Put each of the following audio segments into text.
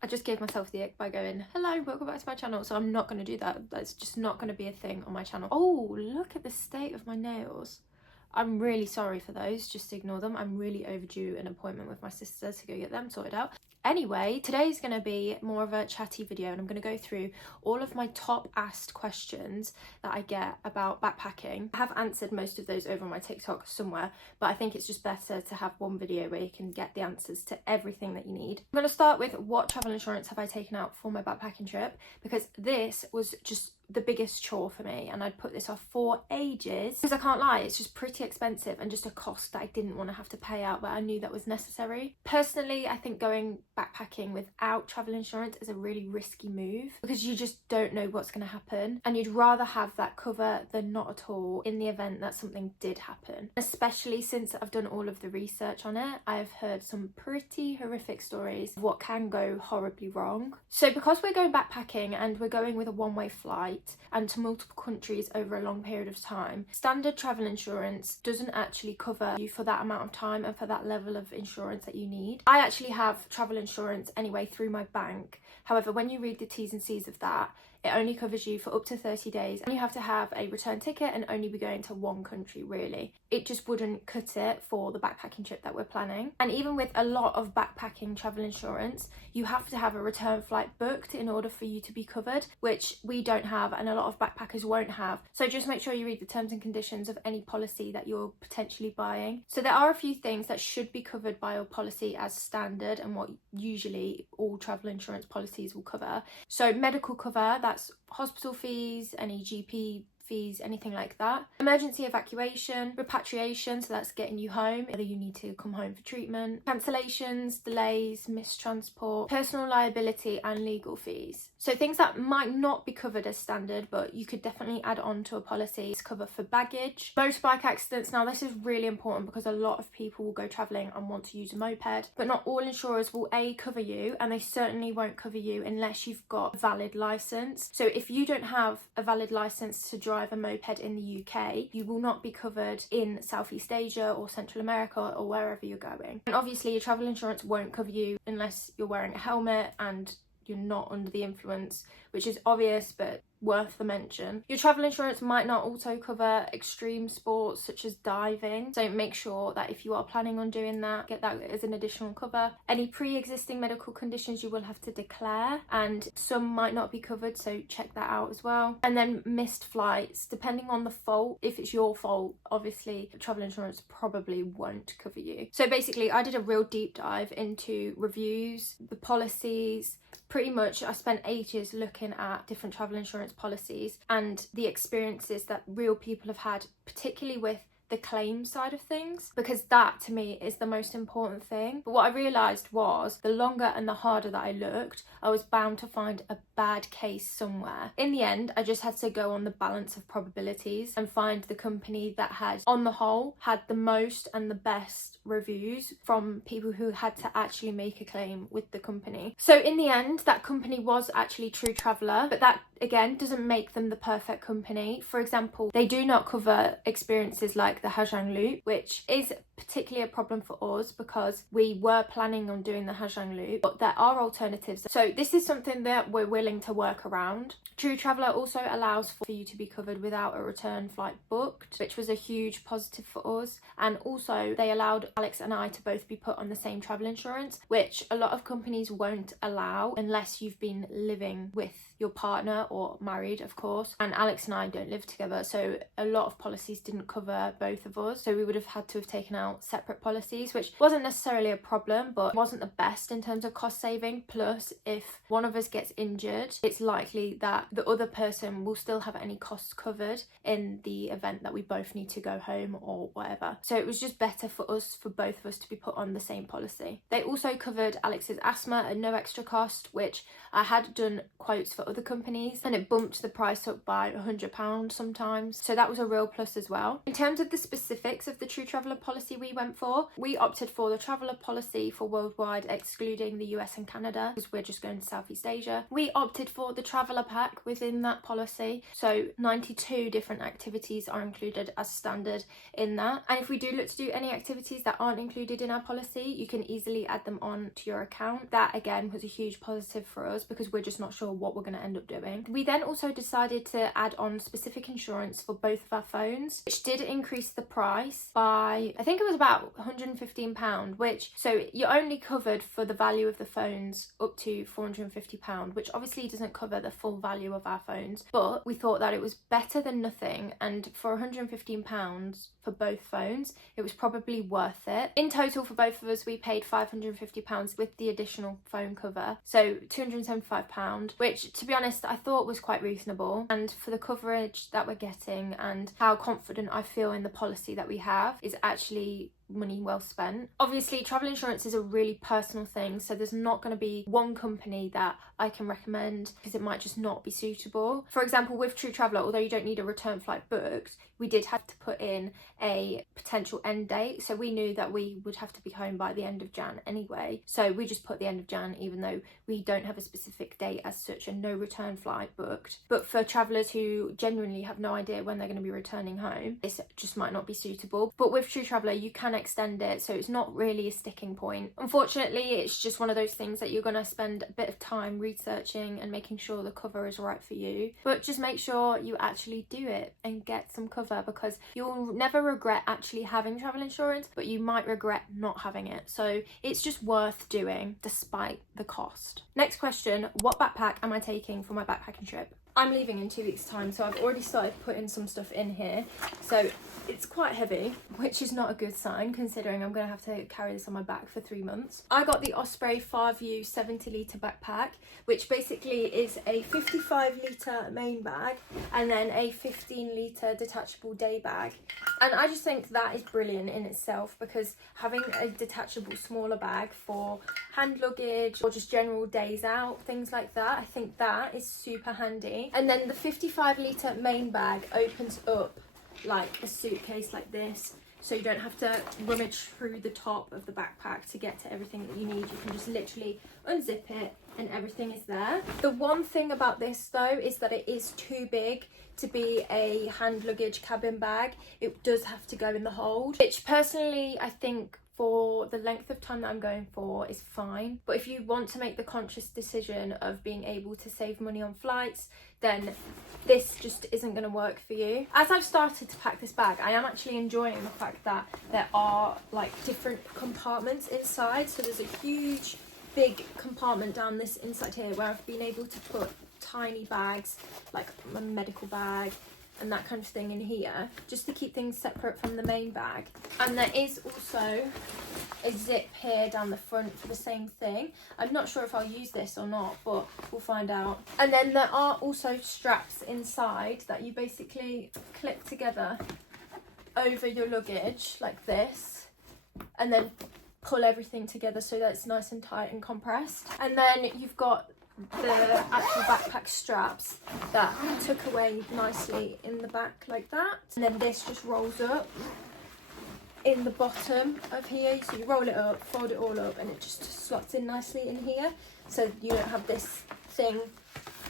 I just gave myself the ick by going, hello, welcome back to my channel. So I'm not going to do that. That's just not going to be a thing on my channel. Oh, look at the state of my nails. I'm really sorry for those, just ignore them. I'm really overdue an appointment with my sister to go get them sorted out. Anyway, today's going to be more of a chatty video and I'm going to go through all of my top asked questions that I get about backpacking. I have answered most of those over on my TikTok somewhere, but I think it's just better to have one video where you can get the answers to everything that you need. I'm going to start with what travel insurance have I taken out for my backpacking trip, because this was just the biggest chore for me and I'd put this off for ages because I can't lie, it's just pretty expensive and just a cost that I didn't want to have to pay out, but I knew that was necessary. Personally, I think going backpacking without travel insurance is a really risky move because you just don't know what's going to happen and you'd rather have that cover than not at all in the event that something did happen. Especially since I've done all of the research on it, I've heard some pretty horrific stories of what can go horribly wrong. So because we're going backpacking and we're going with a one-way flight and to multiple countries over a long period of time, standard travel insurance doesn't actually cover you for that amount of time and for that level of insurance that you need. I actually have travel insurance anyway through my bank. However, when you read the T's and C's of that, it only covers you for up to 30 days and you have to have a return ticket and only be going to one country really. It just wouldn't cut it for the backpacking trip that we're planning. And even with a lot of backpacking travel insurance, you have to have a return flight booked in order for you to be covered, which we don't have and a lot of backpackers won't have. So just make sure you read the terms and conditions of any policy that you're potentially buying. So there are a few things that should be covered by your policy as standard and what usually all travel insurance policies will cover. So medical cover, that's hospital fees, any GP fees, anything like that. Emergency evacuation, repatriation, so that's getting you home, whether you need to come home for treatment, cancellations, delays, mistransport, personal liability and legal fees. So things that might not be covered as standard, but you could definitely add on to a policy is cover for baggage. Motorbike accidents, now this is really important because a lot of people will go travelling and want to use a moped, but not all insurers will cover you, and they certainly won't cover you unless you've got a valid licence. So if you don't have a valid licence to drive a moped in the UK, you will not be covered in Southeast Asia or Central America or wherever you're going. And obviously your travel insurance won't cover you unless you're wearing a helmet and you're not under the influence, which is obvious but worth the mention. Your travel insurance might not also cover extreme sports such as diving, so make sure that if you are planning on doing that, get that as an additional cover. Any pre-existing medical conditions you will have to declare, and some might not be covered, so check that out as well. And then missed flights, depending on the fault. If it's your fault, obviously travel insurance probably won't cover you. So basically I did a real deep dive into reviews, the policies. Pretty much I spent ages looking at different travel insurance policies and the experiences that real people have had, particularly with the claim side of things, because that to me is the most important thing. But what I realised was the longer and the harder that I looked, I was bound to find a bad case somewhere. In the end, I just had to go on the balance of probabilities and find the company that had, on the whole, had the most and the best reviews from people who had to actually make a claim with the company. So in the end, that company was actually True Traveller, but that again doesn't make them the perfect company. For example, they do not cover experiences like the Hajang Loop, which is particularly a problem for us because we were planning on doing the Hajang Loop, but there are alternatives. So this is something that we're willing to work around. True Traveller also allows for you to be covered without a return flight booked, which was a huge positive for us. And also they allowed Alex and I to both be put on the same travel insurance, which a lot of companies won't allow unless you've been living with your partner or married, of course. And Alex and I don't live together, so a lot of policies didn't cover both of us, so we would have had to have taken out separate policies, which wasn't necessarily a problem but wasn't the best in terms of cost saving. Plus, if one of us gets injured, it's likely that the other person will still have any costs covered in the event that we both need to go home or whatever. So it was just better for us, for both of us, to be put on the same policy. They also covered Alex's asthma at no extra cost, which I had done quotes for other companies and it bumped the price up by £100 sometimes, so that was a real plus as well. In terms of the the specifics of the True Traveller policy we went for. We opted for the Traveller policy for worldwide, excluding the US and Canada, because we're just going to Southeast Asia. We opted for the Traveller pack within that policy, so 92 different activities are included as standard in that. And if we do look to do any activities that aren't included in our policy, you can easily add them on to your account. That again was a huge positive for us because we're just not sure what we're going to end up doing. We then also decided to add on specific insurance for both of our phones, which did increase the price by, I think it was about £115, which, so you're only covered for the value of the phones up to £450, which obviously doesn't cover the full value of our phones, but we thought that it was better than nothing, and for £115 for both phones, it was probably worth it. In total for both of us, we paid £550 with the additional phone cover, so £275, which to be honest I thought was quite reasonable, and for the coverage that we're getting and how confident I feel in the policy that we have is actually money well spent. Obviously travel insurance is a really personal thing, so there's not going to be one company that I can recommend because it might just not be suitable. For example, with True Traveller, although you don't need a return flight booked, we did have to put in a potential end date, so we knew that we would have to be home by the end of Jan anyway, so we just put the end of Jan even though we don't have a specific date as such and no return flight booked. But for travellers who genuinely have no idea when they're going to be returning home, this just might not be suitable. But with True Traveller you can extend it, so it's not really a sticking point. Unfortunately, it's just one of those things that you're going to spend a bit of time researching and making sure the cover is right for you, but just make sure you actually do it and get some cover, because you'll never regret actually having travel insurance, but you might regret not having it, so it's just worth doing despite the cost. Next question, what backpack am I taking for my backpacking trip? I'm leaving in 2 weeks time, so I've already started putting some stuff in here, so it's quite heavy, which is not a good sign considering I'm going to have to carry this on my back for 3 months. I got the Osprey 5U 70 litre backpack, which basically is a 55 litre main bag and then a 15 litre detachable day bag. And I just think that is brilliant in itself, because having a detachable smaller bag for hand luggage or just general days out, things like that, I think that is super handy. And then the 55 litre main bag opens up like a suitcase like this, so you don't have to rummage through the top of the backpack to get to everything that you need. You can just literally unzip it and everything is there. The one thing about this though is that it is too big to be a hand luggage cabin bag. It does have to go in the hold, which personally I think for the length of time that I'm going for is fine. But if you want to make the conscious decision of being able to save money on flights, then this just isn't going to work for you. As I've started to pack this bag, I am actually enjoying the fact that there are like different compartments inside. So there's a huge big compartment down this inside here where I've been able to put tiny bags, like my medical bag and that kind of thing in here, just to keep things separate from the main bag. And there is also a zip here down the front for the same thing. I'm not sure if I'll use this or not, but we'll find out. And then there are also straps inside that you basically clip together over your luggage like this, and then pull everything together so that it's nice and tight and compressed. And then you've got the actual backpack straps that tuck away nicely in the back like that, and then this just rolls up in the bottom of here, so you roll it up, fold it all up, and it just slots in nicely in here, so you don't have this thing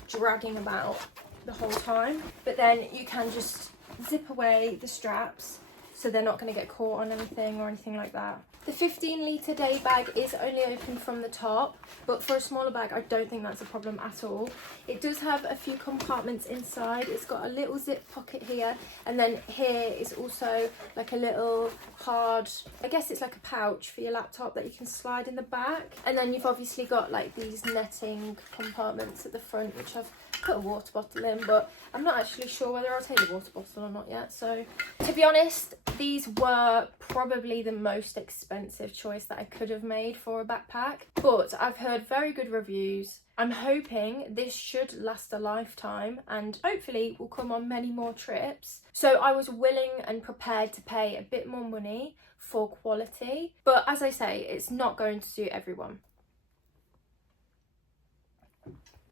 dragging about the whole time. But then you can just zip away the straps so they're not going to get caught on anything or anything like that. The 15 litre day bag is only open from the top, but for a smaller bag I don't think that's a problem at all. It does have a few compartments inside. It's got a little zip pocket here, and then here is also like a little hard, I guess it's like a pouch for your laptop that you can slide in the back. And then you've obviously got like these netting compartments at the front, which I've put a water bottle in, but I'm not actually sure whether I'll take the water bottle or not yet. So to be honest, these were probably the most expensive choice that I could have made for a backpack, but I've heard very good reviews. I'm hoping this should last a lifetime and hopefully will come on many more trips. So I was willing and prepared to pay a bit more money for quality, but as I say, it's not going to suit everyone.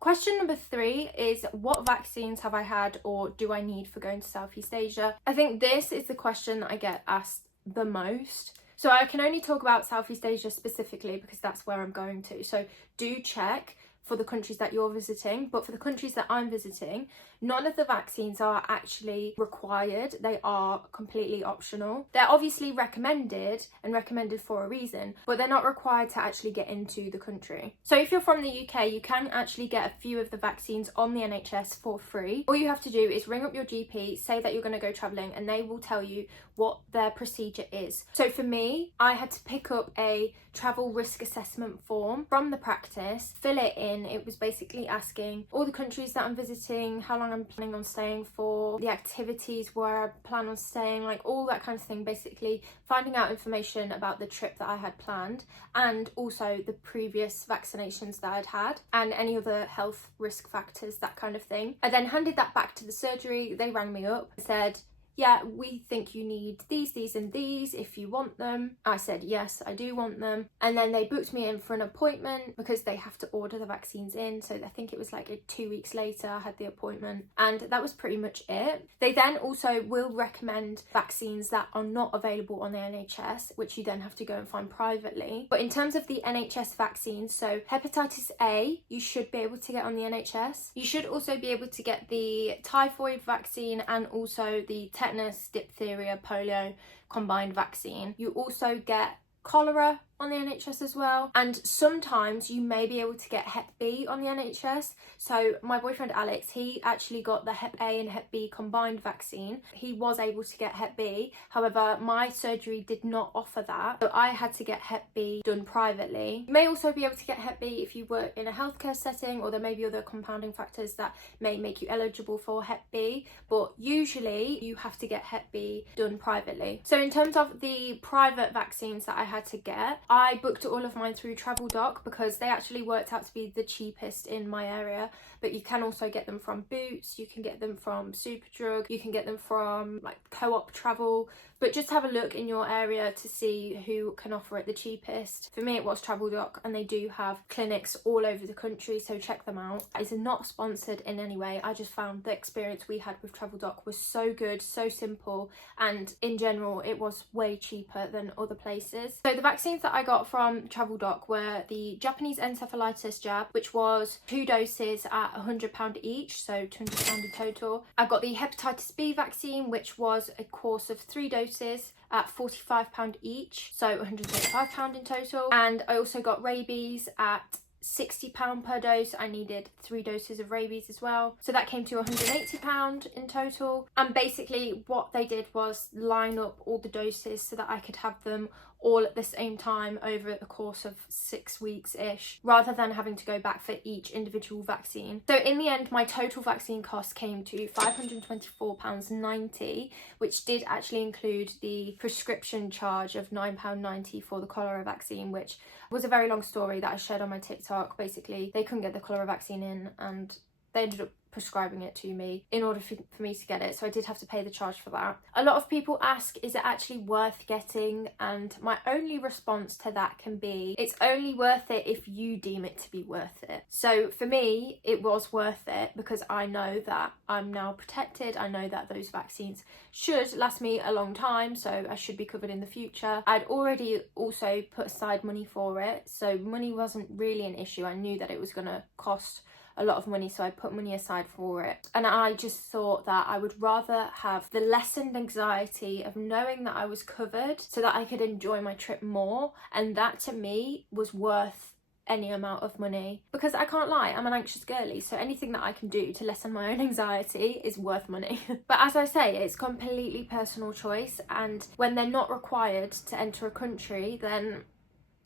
Question number 3 is, what vaccines have I had or do I need for going to Southeast Asia? I think this is the question that I get asked the most. So I can only talk about Southeast Asia specifically because that's where I'm going to. So do check for the countries that you're visiting, but for the countries that I'm visiting, none of the vaccines are actually required. They are completely optional. They're obviously recommended and recommended for a reason, but they're not required to actually get into the country. So if you're from the UK, you can actually get a few of the vaccines on the NHS for free. All you have to do is ring up your GP, say that you're going to go travelling, and they will tell you what their procedure is. So for me, I had to pick up a travel risk assessment form from the practice, fill it in. It was basically asking all the countries that I'm visiting, how long I'm planning on staying for, the activities where I plan on staying, like all that kind of thing, basically finding out information about the trip that I had planned and also the previous vaccinations that I'd had and any other health risk factors, that kind of thing. I then handed that back to the surgery. They rang me up and said, yeah, we think you need these and these if you want them. I said, yes, I do want them. And then they booked me in for an appointment because they have to order the vaccines in. So I think it was like 2 weeks later I had the appointment, and that was pretty much it. They then also will recommend vaccines that are not available on the NHS, which you then have to go and find privately. But in terms of the NHS vaccines, so hepatitis A, you should be able to get on the NHS. You should also be able to get the typhoid vaccine and also the tetanus, diphtheria, polio combined vaccine. You also get cholera on the NHS as well, and sometimes you may be able to get Hep B on the NHS. So my boyfriend Alex, he actually got the Hep A and Hep B combined vaccine. He was able to get Hep B, however my surgery did not offer that, so I had to get Hep B done privately. You may also be able to get Hep B if you work in a healthcare setting, or there may be other compounding factors that may make you eligible for Hep B, but usually you have to get Hep B done privately. So in terms of the private vaccines that I had to get, I booked all of mine through TravelDoc because they actually worked out to be the cheapest in my area, but you can also get them from Boots, you can get them from Superdrug, you can get them from like Co-op Travel, but just have a look in your area to see who can offer it the cheapest. For me it was TravelDoc, and they do have clinics all over the country, so check them out. It's not sponsored in any way, I just found the experience we had with TravelDoc was so good, so simple, and in general it was way cheaper than other places. So the vaccines that I got from TravelDoc were the Japanese encephalitis jab, which was 2 doses at £100 each, so £200 in total. I got the hepatitis B vaccine, which was a course of 3 doses at £45 each, so £135 in total. And I also got rabies at £60 per dose. I needed 3 doses of rabies as well, so that came to £180 in total. And basically what they did was line up all the doses so that I could have them all at the same time over the course of 6 weeks-ish, rather than having to go back for each individual vaccine. So in the end, my total vaccine cost came to £524.90, which did actually include the prescription charge of £9.90 for the cholera vaccine, which was a very long story that I shared on my TikTok. Basically, they couldn't get the cholera vaccine in and they ended up prescribing it to me in order for me to get it, so I did have to pay the charge for that. A lot of people ask, is it actually worth getting? And my only response to that can be, it's only worth it if you deem it to be worth it. So for me, it was worth it because I know that I'm now protected. I know that those vaccines should last me a long time, so I should be covered in the future. I'd already also put aside money for it, so money wasn't really an issue. I knew that it was going to cost a lot of money, so I put money aside for it. And I just thought that I would rather have the lessened anxiety of knowing that I was covered so that I could enjoy my trip more, and that to me was worth any amount of money, because I can't lie, I'm an anxious girly, so anything that I can do to lessen my own anxiety is worth money. But as I say, it's completely personal choice, and when they're not required to enter a country, then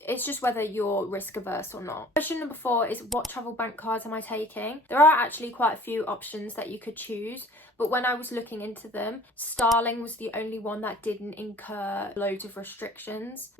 it's just whether you're risk averse or not. Question number 4 is, what travel bank cards am I taking? There are actually quite a few options that you could choose, but when I was looking into them, Starling was the only one that didn't incur loads of restrictions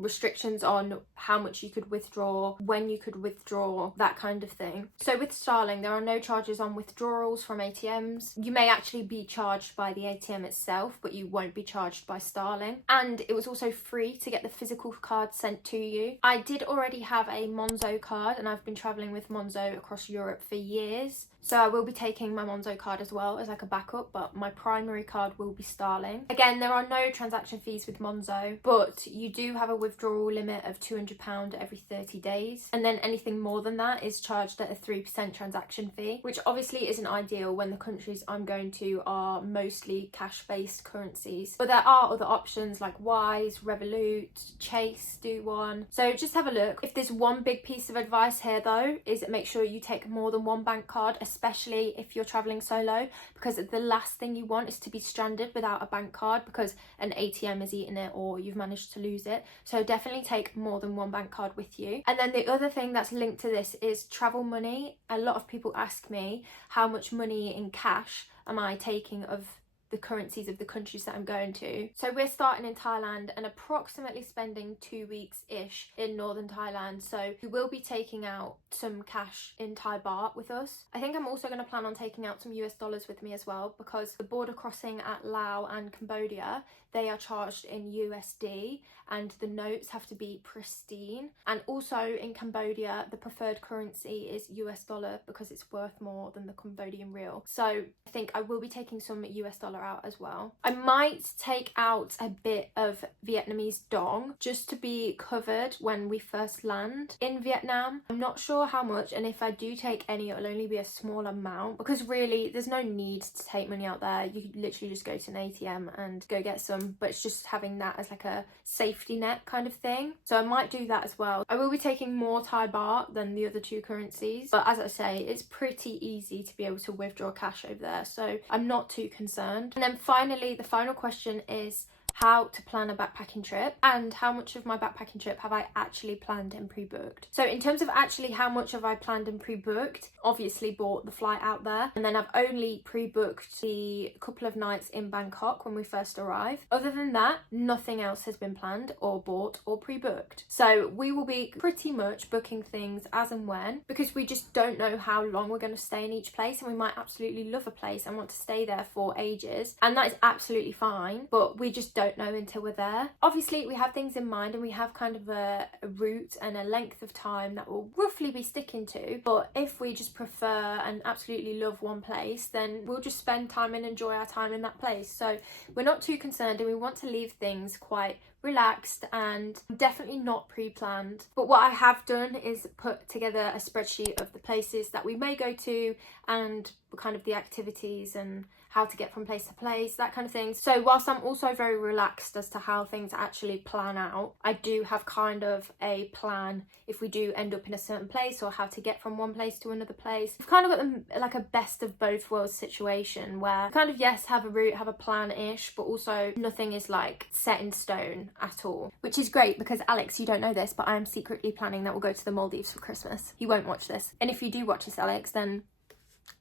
on how much you could withdraw, when you could withdraw, that kind of thing. So with Starling, there are no charges on withdrawals from ATMs. You may actually be charged by the ATM itself, but you won't be charged by Starling. And it was also free to get the physical card sent to you. I did already have a Monzo card, and I've been traveling with Monzo across Europe for years. So I will be taking my Monzo card as well as like a backup, but my primary card will be Starling. Again, there are no transaction fees with Monzo, but you do have a withdrawal limit of £200 every 30 days. And then anything more than that is charged at a 3% transaction fee, which obviously isn't ideal when the countries I'm going to are mostly cash-based currencies. But there are other options like Wise, Revolut, Chase do one. So just have a look. If there's one big piece of advice here though, is make sure you take more than one bank card, especially if you're traveling solo, because the last thing you want is to be stranded without a bank card because an ATM has eaten it or you've managed to lose it. So definitely take more than one bank card with you. And then the other thing that's linked to this is travel money. A lot of people ask me how much money in cash am I taking of the currencies of the countries that I'm going to. So we're starting in Thailand and approximately spending 2 weeks-ish in northern Thailand. So we will be taking out some cash in Thai baht with us. I think I'm also going to plan on taking out some US dollars with me as well, because the border crossing at Laos and Cambodia, they are charged in USD and the notes have to be pristine. And also in Cambodia, the preferred currency is US dollar because it's worth more than the Cambodian real. So I think I will be taking some US dollar out as well. I might take out a bit of Vietnamese dong just to be covered when we first land in Vietnam. I'm not sure how much, and if I do take any, it'll only be a small amount because really there's no need to take money out there. You could literally just go to an ATM and go get some, but it's just having that as like a safety net kind of thing. So I might do that as well. I will be taking more Thai baht than the other two currencies, but as I say, it's pretty easy to be able to withdraw cash over there, so I'm not too concerned. And then finally, the final question is how to plan a backpacking trip and how much of my backpacking trip have I actually planned and pre-booked. So in terms of actually how much have I planned and pre-booked, obviously bought the flight out there, and then I've only pre-booked the couple of nights in Bangkok when we first arrived. Other than that, nothing else has been planned or bought or pre-booked. So we will be pretty much booking things as and when, because we just don't know how long we're going to stay in each place, and we might absolutely love a place and want to stay there for ages, and that is absolutely fine, but we just don't know until we're there. Obviously we have things in mind and we have kind of a route and a length of time that we'll roughly be sticking to, but if we just prefer and absolutely love one place, then we'll just spend time and enjoy our time in that place. So we're not too concerned, and we want to leave things quite relaxed and definitely not pre-planned. But what I have done is put together a spreadsheet of the places that we may go to and kind of the activities and how to get from place to place, that kind of thing. So whilst I'm also very relaxed as to how things actually plan out, I do have kind of a plan if we do end up in a certain place or how to get from one place to another place. We've kind of got like a best of both worlds situation where kind of, yes, have a route, have a plan-ish, but also nothing is like set in stone at all, which is great because Alex, you don't know this, but I am secretly planning that we'll go to the Maldives for Christmas. He won't watch this, and if you do watch this, Alex, then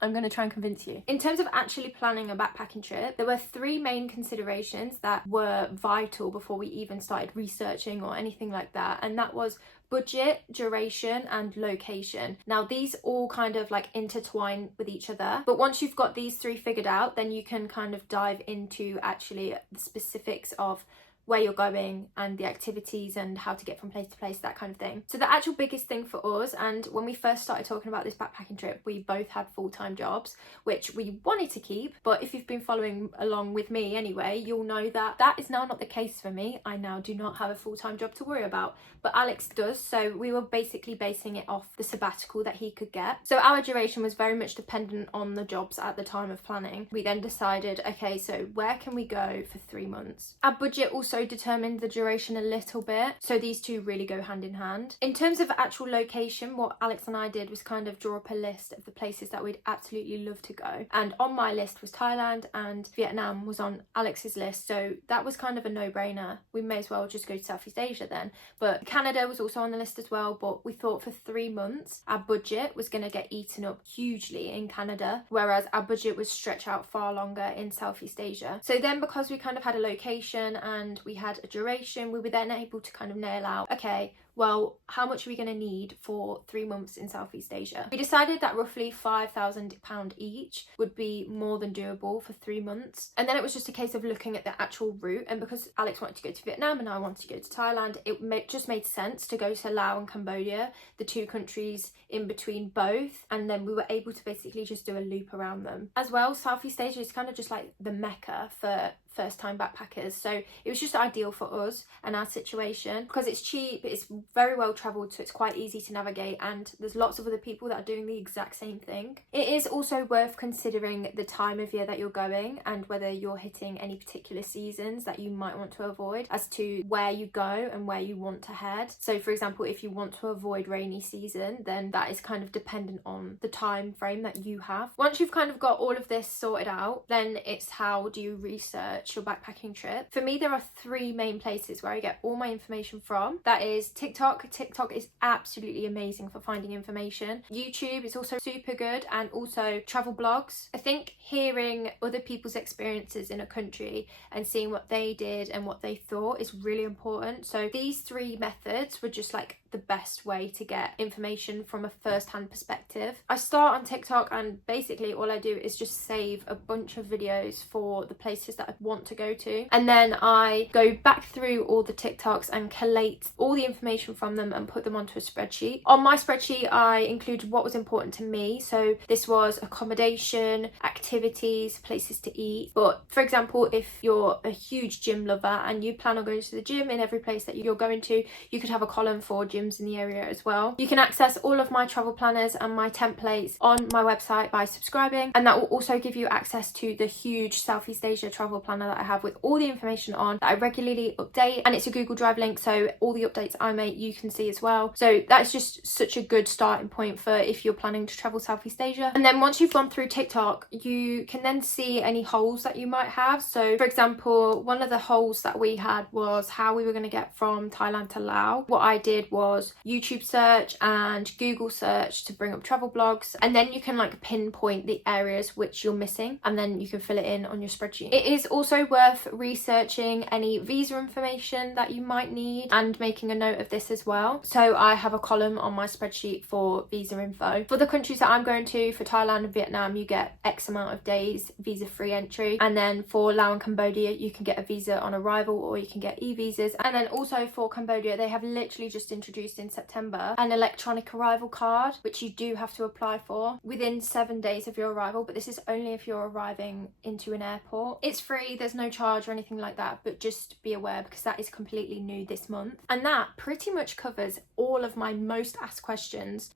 I'm going to try and convince you. In terms of actually planning a backpacking trip, there were 3 main considerations that were vital before we even started researching or anything like that, and that was budget, duration, and location. Now these all kind of like intertwine with each other, but once you've got these 3 figured out, then you can kind of dive into actually the specifics of where you're going and the activities and how to get from place to place, that kind of thing. So the actual biggest thing for us, and when we first started talking about this backpacking trip, we both had full-time jobs, which we wanted to keep, but if you've been following along with me anyway, you'll know that that is now not the case for me. I now do not have a full-time job to worry about, but Alex does, so we were basically basing it off the sabbatical that he could get. So our duration was very much dependent on the jobs at the time of planning. We then decided, okay, so where can we go for 3 months? Our budget also determined the duration a little bit, so these two really go hand in hand. In terms of actual location, what Alex and I did was kind of draw up a list of the places that we'd absolutely love to go, and on my list was Thailand and Vietnam was on Alex's list, so that was kind of a no-brainer. We may as well just go to Southeast Asia then. But Canada was also on the list as well, but we thought for 3 months our budget was going to get eaten up hugely in Canada, whereas our budget was stretched out far longer in Southeast Asia. So then because we kind of had a location and we had a duration, we were then able to kind of nail out, okay, well, how much are we going to need for 3 months in Southeast Asia? We decided that roughly £5,000 each would be more than doable for 3 months. And then it was just a case of looking at the actual route. And because Alex wanted to go to Vietnam and I wanted to go to Thailand, it just made sense to go to Laos and Cambodia, the 2 countries in between both. And then we were able to basically just do a loop around them. As well, Southeast Asia is kind of just like the mecca for first-time backpackers, so it was just ideal for us and our situation because it's cheap, it's very well travelled, so it's quite easy to navigate, and there's lots of other people that are doing the exact same thing. It is also worth considering the time of year that you're going and whether you're hitting any particular seasons that you might want to avoid as to where you go and where you want to head. So for example, if you want to avoid rainy season, then that is kind of dependent on the time frame that you have. Once you've kind of got all of this sorted out, then it's how do you research your backpacking trip. For me, there are 3 main places where I get all my information from. That is TikTok. TikTok is absolutely amazing for finding information. YouTube is also super good, and also travel blogs. I think hearing other people's experiences in a country and seeing what they did and what they thought is really important. So these 3 methods were just like the best way to get information from a first-hand perspective. I start on TikTok, and basically all I do is just save a bunch of videos for the places that I want to go to, and then I go back through all the TikToks and collate all the information from them and put them onto a spreadsheet. On my spreadsheet I included what was important to me, so this was accommodation, activities, places to eat. But for example, if you're a huge gym lover and you plan on going to the gym in every place that you're going to, you could have a column for gyms in the area as well. You can access all of my travel planners and my templates on my website by subscribing, and that will also give you access to the huge Southeast Asia travel planner that I have with all the information on that I regularly update, and it's a Google Drive link, so all the updates I make you can see as well. So that's just such a good starting point for if you're planning to travel Southeast Asia. And then once you've gone through TikTok, you can then see any holes that you might have. So for example, one of the holes that we had was how we were going to get from Thailand to Laos. What I did was YouTube search and Google search to bring up travel blogs, and then you can like pinpoint the areas which you're missing, and then you can fill it in on your spreadsheet. It is also worth researching any visa information that you might need and making a note of this as well. So I have a column on my spreadsheet for visa info. For the countries that I'm going to, for Thailand and Vietnam, you get X amount of days visa free entry, and then for Laos and Cambodia you can get a visa on arrival or you can get e-visas. And then also for Cambodia, they have literally just introduced in September an electronic arrival card, which you do have to apply for within 7 days of your arrival, but this is only if you're arriving into an airport. It's free, there's no charge or anything like that, but just be aware because that is completely new this month. And that pretty much covers all of my most asked questions.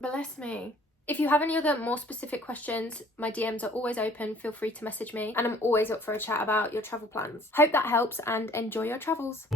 Bless me. If you have any other more specific questions, my DMs are always open, feel free to message me, and I'm always up for a chat about your travel plans. Hope that helps, and enjoy your travels.